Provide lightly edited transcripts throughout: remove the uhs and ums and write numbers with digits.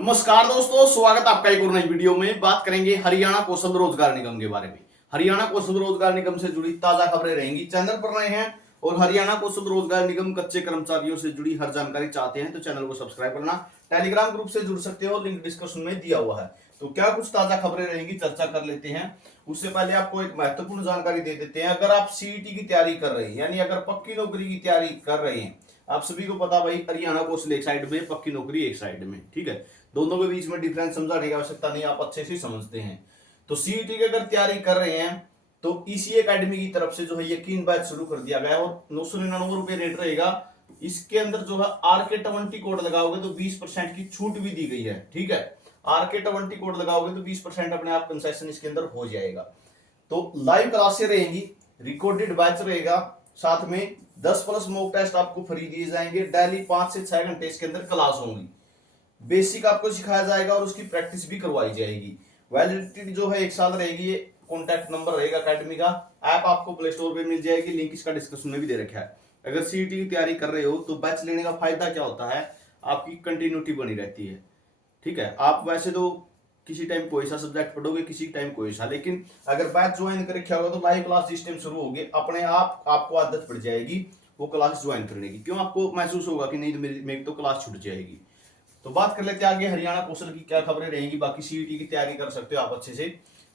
नमस्कार दोस्तों, स्वागत आपका एक और नई वीडियो में। बात करेंगे हरियाणा कौशल रोजगार निगम के बारे में। हरियाणा कौशल रोजगार निगम से जुड़ी ताजा खबरें रहेंगी। चैनल पर नए हैं और हरियाणा कौशल रोजगार निगम कच्चे कर्मचारियों से जुड़ी हर जानकारी चाहते हैं तो चैनल को सब्सक्राइब करना। टेलीग्राम ग्रुप से जुड़ सकते हो, लिंक डिस्क्रिप्शन में दिया हुआ है। तो क्या कुछ ताजा खबरें रहेंगी, चर्चा कर लेते हैं। उससे पहले आपको एक महत्वपूर्ण जानकारी दे देते हैं। अगर आप सीईटी की तैयारी कर रहे हैं, यानी अगर पक्की नौकरी की तैयारी कर रहे हैं, आप सभी को पता भाई, हरियाणा कौशल एक साइड में, पक्की नौकरी एक साइड में, ठीक है। दोनों के बीच में डिफरेंस समझाने की आवश्यकता नहीं, आप अच्छे से समझते हैं। तो सीईटी की अगर तैयारी कर रहे हैं तो ईसी एकेडमी की तरफ से जो है यकीन बैच शुरू कर दिया गया है और 999 रुपए रेट रहेगा। इसके अंदर जो है RK20 कोड लगाओगे तो 20% की छूट भी दी गई है, ठीक है। RK20 कोड लगाओगे तो 20% अपने आप कंसेशन इसके अंदर हो जाएगा। तो लाइव क्लासें रहेंगी, रिकॉर्डेड बैच रहेगा, साथ में 10+ मॉक टेस्ट आपको फ्री दिए जाएंगे। डेली 5 से 6 घंटे इसके अंदर क्लास होंगी। बेसिक आपको सिखाया जाएगा और उसकी प्रैक्टिस भी करवाई जाएगी। वैलिडिटी जो है 1 साल रहेगी। ये कॉन्टैक्ट नंबर रहेगा एकेडमी का। ऐप आपको प्ले स्टोर पे मिल जाएगी, लिंक इसका डिस्क्रिप्शन में भी दे रखा है। अगर सीईटी की तैयारी कर रहे हो तो बैच लेने का फायदा क्या होता है, आपकी कंटिन्यूटी बनी रहती है, ठीक है। आप वैसे तो किसी टाइम कोई सा सब्जेक्ट पढ़ोगे, किसी टाइम कोई सा, लेकिन अगर बैच ज्वाइन कर रखा होगा तो लाइव क्लास जिस टाइम शुरू होगी अपने आप आपको आदत पड़ जाएगी वो क्लास ज्वाइन करने की। क्यों, आपको महसूस होगा कि नहीं तो मेरी तो क्लास छूट जाएगी। तो बात कर लेते हैं आगे हरियाणा कौशल की क्या खबरें रहेंगी। बाकी सीईटी की तैयारी कर सकते हो आप अच्छे से।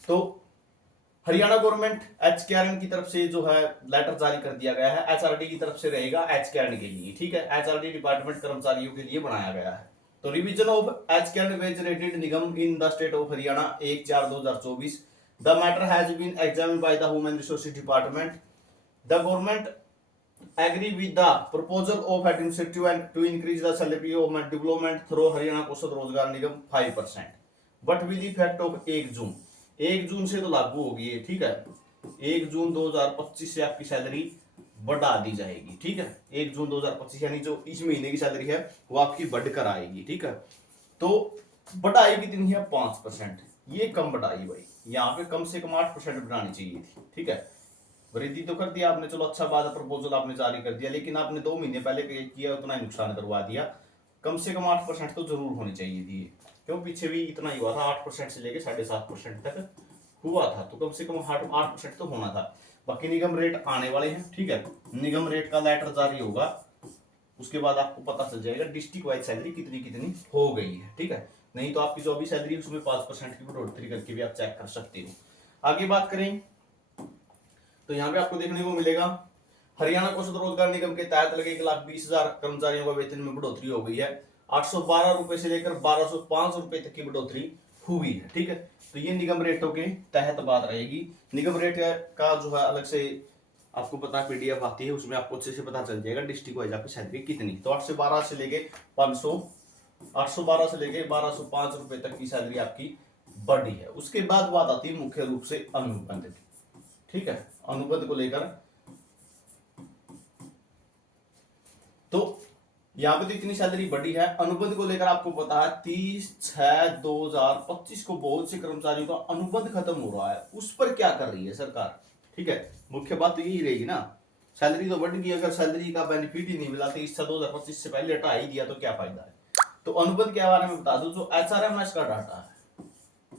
तो हरियाणा गवर्नमेंट HKRN की तरफ से जो है लेटर जारी कर दिया गया है। HRD की तरफ से रहेगा HKRN के लिए, ठीक है। HRD डिपार्टमेंट कर्मचारियों के लिए बनाया गया है। तो revision of HKRN wage rated Nigam in the state of Haryana 1/4/2024। The matter has been examined by the human resources department. The government agree with the proposal of administrative and to increase the salary of development through Haryana कौशल रोजगार निगम 5%, but with effect of 1 जून। 1 जून से तो लागू होगी ये, ठीक है। 1 जून 2025 से आपकी सैलरी बढ़ा दी जाएगी, ठीक है। 1 जून 2025 यानी जो इस महीने की सैलरी है वो आपकी बढ़कर आएगी, ठीक है। तो बढ़ाई कितनी है, 5%। ये कम बढ़ाई भाई, यहाँ पे कम से कम 8% बढ़ानी चाहिए थी, ठीक है। वृद्धि तो कर दिया आपने, चलो अच्छा बात है, प्रपोजल आपने जारी कर दिया, लेकिन आपने 2 महीने पहले किया उतना ही नुकसान करवा दिया। कम से कम 8% तो जरूर होनी चाहिए थी, क्यों पीछे भी इतना ही हुआ था, 8% से लेके 7.5% तक हुआ था। तो कम से कम 8% तो होना था। बाकी निगम रेट आने वाले हैं, ठीक है। निगम रेट का लेटर जारी होगा, उसके बाद आपको पता चल जाएगा डिस्ट्रिक्ट वाइज सैलरी कितनी कितनी हो गई है, ठीक है। नहीं तो आपकी जो भी सैलरी उसमें 5% की बढ़ोतरी करके भी आप चेक कर सकते हो। आगे बात करें तो यहाँ पे आपको देखने को मिलेगा हरियाणा कौशल रोजगार निगम के तहत लगे 1,20,000 कर्मचारियों का वेतन में बढ़ोतरी हो गई है। 812 रुपए से लेकर 1205 रुपए तक की बढ़ोतरी हुई है, ठीक है। तो ये निगम रेटों के तहत बात रहेगी। निगम रेट का जो है अलग से आपको पता है, PDF आती है, उसमें आपको अच्छे से पता चल जाएगा डिस्ट्रिक्ट वाइज आपकी सैलरी कितनी। तो 812 से लेके 500 812 से लेके 1205 रुपए तक की सैलरी आपकी बढ़ी है। उसके बाद बात आती है मुख्य रूप से अनुबंध की, ठीक है। अनुबंध को लेकर तो यहां पे तो इतनी सैलरी बढ़ी है। अनुबंध को लेकर आपको पता है 30/6/2025 को बहुत से कर्मचारियों का अनुबंध खत्म हो रहा है। उस पर क्या कर रही है सरकार, ठीक है। मुख्य बात तो यही रहेगी ना, सैलरी तो बढ़ गई, अगर सैलरी का बेनिफिट ही नहीं मिला 30/6/2025 से पहले हटा ही दिया तो क्या फायदा है। तो अनुबंध के बारे में बता दो, जो HRMS का डाटा है,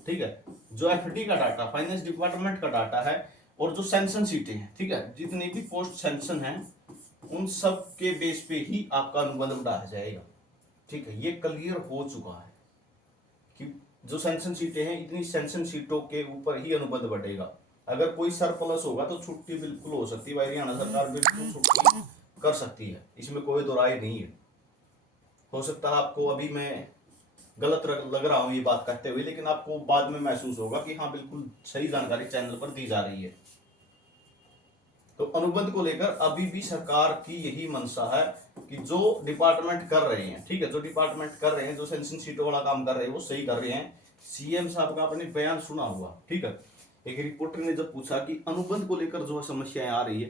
ठीक है, जो FD का डाटा, फाइनेंस डिपार्टमेंट का डाटा है, और जो सेंशन सीटें हैं, ठीक है, जितनी भी पोस्ट सेंशन हैं उन सब के बेस पे ही आपका अनुबंध बढ़ाया जाएगा, ठीक है। ये क्लियर हो चुका है कि जो सेंशन सीटें हैं, इतनी सेंशन सीटों के ऊपर ही अनुबंध बढ़ेगा। अगर कोई सरप्लस होगा तो छुट्टी बिल्कुल हो सकती है, हरियाणा सरकार बिल्कुल छुट्टी कर सकती है, इसमें कोई दो राय नहीं है। हो सकता है आपको अभी मैं गलत लग रहा हूं ये बात कहते हुए, लेकिन आपको बाद में महसूस होगा कि हाँ बिल्कुल सही जानकारी चैनल पर दी जा रही है। तो अनुबंध को लेकर अभी भी सरकार की यही मंशा है कि जो डिपार्टमेंट कर रहे हैं, ठीक है, जो डिपार्टमेंट कर रहे हैं, जो सेंशन सीटों वाला काम कर रहे हैं वो सही कर रहे हैं। CM साहब का आपने बयान सुना हुआ, ठीक है। एक रिपोर्टर ने जब पूछा कि अनुबंध को लेकर जो समस्याएं आ रही है,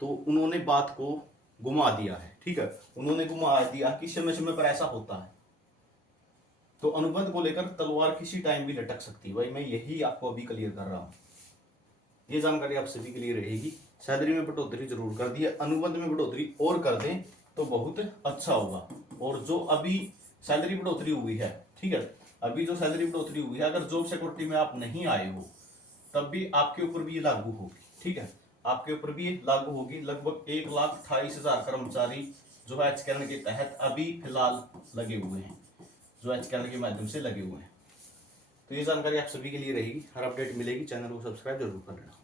तो उन्होंने बात को घुमा दिया है, ठीक है। उन्होंने घुमा दिया कि समय समय पर ऐसा होता है। तो अनुबंध को लेकर तलवार किसी टाइम भी लटक सकती है भाई, मैं यही आपको अभी क्लियर कर रहा हूं। ये जानकारी आप सभी के लिए रहेगी। सैलरी में बढ़ोतरी जरूर कर दी है, अनुबंध में बढ़ोतरी और कर दें तो बहुत अच्छा होगा। और जो अभी सैलरी बढ़ोतरी हुई है, ठीक है, अभी जो सैलरी बढ़ोतरी हुई है, अगर जॉब सिक्योरिटी में आप नहीं आए हो तब भी आपके ऊपर भी ये लागू होगी। ठीक है, आपके ऊपर भी लागू होगी। लगभग 1,28,000 कर्मचारी जो है एचकेएल के तहत अभी फिलहाल लगे हुए हैं, जो एचकेएल के माध्यम से लगे हुए हैं। तो ये जानकारी आप सभी के लिए रहेगी। हर अपडेट मिलेगी, चैनल को सब्सक्राइब जरूर कर लेना।